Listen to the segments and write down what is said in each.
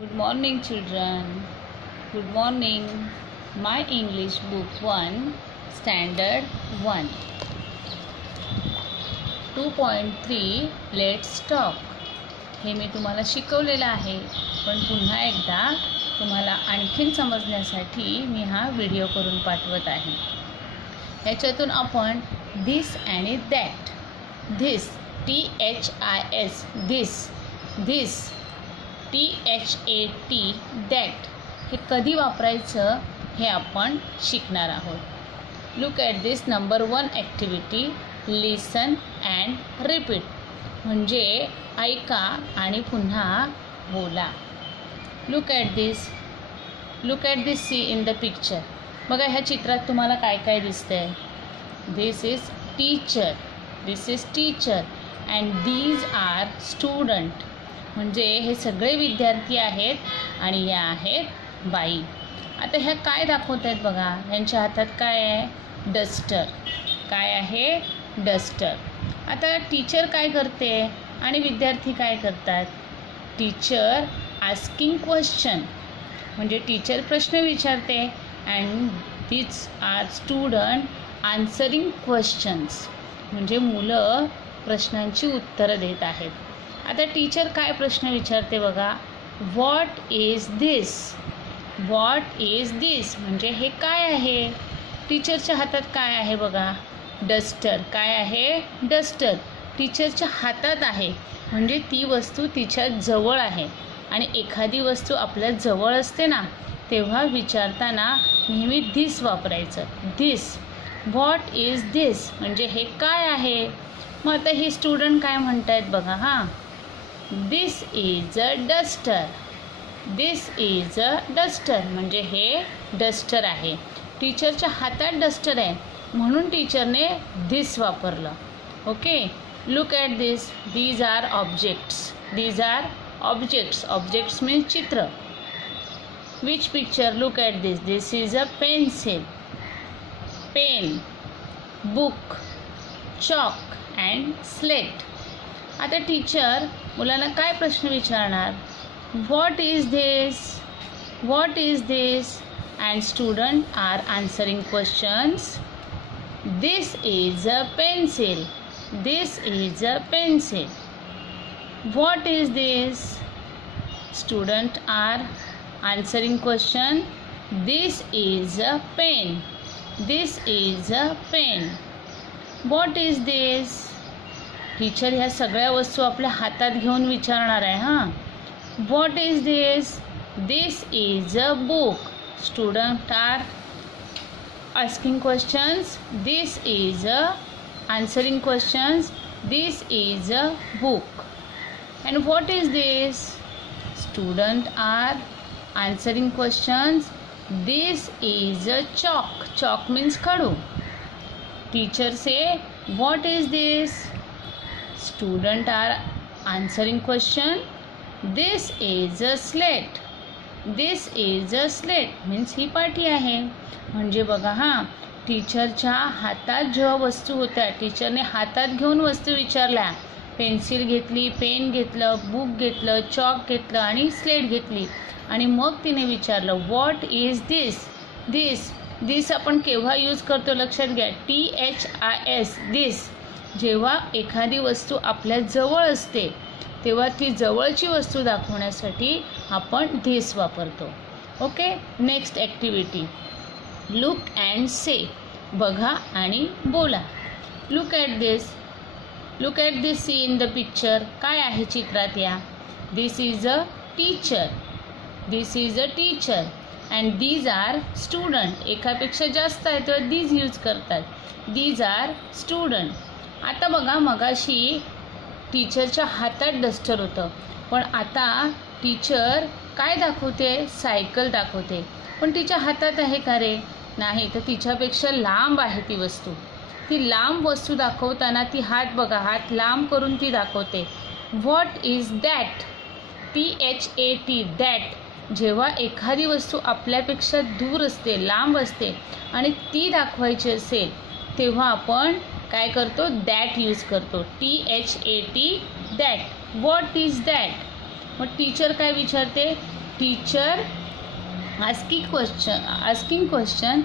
Good morning, children. Good morning. My English book 1, Standard 1. 2.3 Let's talk. हे मी तुम्हाला शिकवलेलं आहे, पण पुन्हा एकदा तुम्हाला आणखीन समजण्यासाठी मी हा व्हिडिओ करून पाठवत आहे. याच्यातून आपण this आणि that, this THIS, this THAT, that हे कधी वापरायचं हे आपण शिकणार आहोत. Look at this number 1 activity, listen and repeat. म्हणजे ऐका आणि पुन्हा बोला. Look at this see in the picture. बघा ह्या चित्रात तुम्हाला काय काय दिसतंय. This is teacher and these are student. म्हणजे हे सगळे विद्यार्थी आहेत आणि या आहेत बाई. आता ह्या काय दाखवत आहेत बघा. ह्यांच्या हातात काय आहे? डस्टर. काय आहे? डस्टर. आता टीचर काय करते आणि विद्यार्थी काय करतात? टीचर आस्किंग क्वेश्चन, म्हणजे टीचर प्रश्न विचारते and these are student answering questions, म्हणजे मुलं प्रश्नांची उत्तरं देत आहेत. आता टीचर काय प्रश्न विचारते बघा. What is this? What is this म्हणजे हे काय आहे? टीचरच्या हातात काय आहे बघा? डस्टर. काय आहे? डस्टर. टीचरच्या हातात आहे म्हणजे ती वस्तू तिच्या जवळ आहे. आणि एखादी वस्तू आपल्या जवळ असते ना, तेव्हा विचारताना नेहमी दिस वापरायचं. दिस. व्हॉट इज दिस म्हणजे हे काय आहे? मग आता हे स्टुडंट काय म्हणत आहेत बघा. हां, this is a duster. This is a duster म्हणजे हे डस्टर आहे. टीचरच्या हातात डस्टर आहे म्हणून टीचरने दिस वापरलं. Okay. Look at this. These are objects. These are objects. Objects means चित्र. Which picture? Look at this. This is a pencil, pen, book, chalk and slate. आता टीचर मुलांना काय प्रश्न विचारणार? What is this? What is this? And student are answering questions. This is a pencil. This is a pencil. What is this? Student are answering question. This is a pen. This is a pen. What is this? Teacher ह्या सगळ्या वस्तू आपल्या हातात घेऊन विचारणार आहे. हां. What is this? This is a book. Student are asking questions. This is a answering questions. This is a book. And what is this? Student are answering questions. This is a chalk. Chalk means खडू. Teacher say, what is this? Student are answering question. This is a slate. This is a slate means ही पाटी आहे. म्हणजे बघा हां, टीचरच्या हातात जेव्हा वस्तू होत्या, टीचरने हातात घेऊन वस्तू विचारल्या. पेन्सिल घेतली, पेन घेतलं, बुक घेतलं, चॉक घेतलं आणि स्लेट घेतली आणि मग तिने विचारलं व्हॉट इज दिस? दिस आपण केव्हा यूज करतो लक्षात घ्या. THIS, दिस. जेव्हा एखादी वस्तू आपल्या जवळ असते तेव्हा ती जवळची वस्तू दाखवण्यासाठी आपण दिस वापरतो. Okay. Next activity, look and say. बघा आणि बोला. Look at this see in the picture. काय आहे चित्रात या? This is a teacher. This is a teacher and these are student. एकापेक्षा जास्त आहे तेव्हा दीज यूज करतात. These are student. आता बघा, मगाशी टीचरच्या हातात डस्टर होतं, पण आता टीचर काय दाखवते? सायकल दाखवते. पण तिच्या हातात आहे का रे? नाही, तर तिच्यापेक्षा लांब आहे ती वस्तू. ती लांब वस्तू दाखवताना ती हात बघा, हात लांब करून ती दाखवते. What is that? THAT, that. जेव्हा एखादी वस्तू आपल्यापेक्षा दूर असते, लांब असते आणि ती दाखवायची असेल तेव्हा आपण काय करतो? दॅट यूज करतो. THAT, that. What is that? मग टीचर काय विचारते? Teacher asking question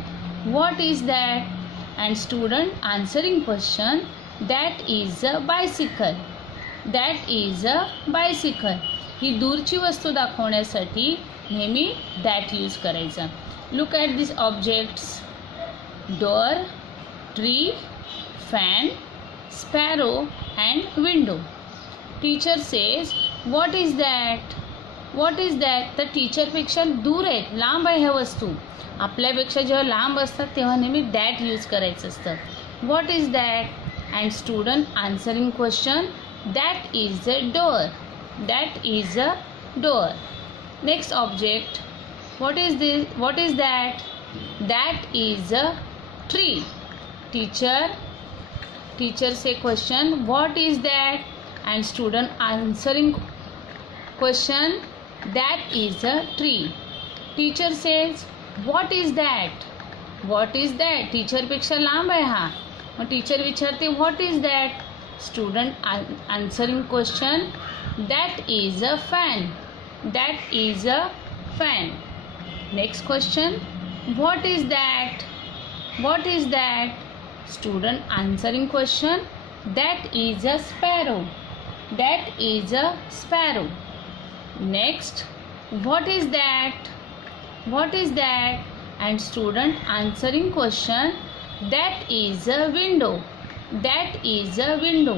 what is that, and student answering question that is a bicycle. that is a bicycle. ही दूरची वस्तू दाखवण्यासाठी नेहमी that यूज करायचा. Look at this objects. Door, tree, fan, sparrow and window. Teacher says what is that. What is that. तर टीचरपेक्षा दूर आहेत, लांब आहे ह्या वस्तू. आपल्यापेक्षा जेव्हा लांब असतात तेव्हा नेहमी दॅट यूज करायचं असतं. What is that. And student answering question that is a door. That is a door. Next object. What is this. What is that. That is a tree. Teacher say question what is that, and student answering question that is a tree. Teacher says what is that. What is that. टीचरपेक्षा लांब आहे हा. मग teacher विचारते what is that. Student answering question that is a fan. That is a fan. Next question what is that. What is that. Student answering question that is a sparrow. That is a sparrow. Next, what is that. What is that. And student answering question that is a window. That is a window.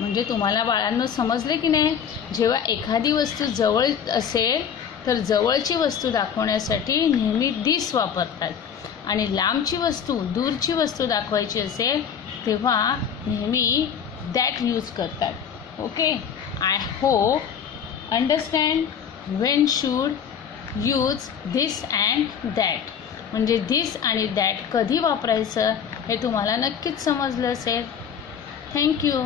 म्हणजे तुम्हाला बाळांनो समजले की नाही. जेव्हा एखादी वस्तू जवळ असेल तर जवळची वस्तू दाखवण्यासाठी नेहमी दिस वापरतात आणि लांबची वस्तू दूरची वस्तू दाखवायची असेल तेव्हा नेहमी दॅट यूज करतात. Okay. I hope understand Wien should use this and that. म्हणजे धिस आणि दॅट कधी वापरायचं हे तुम्हाला नक्कीच समजलं असेल. थँक्यू.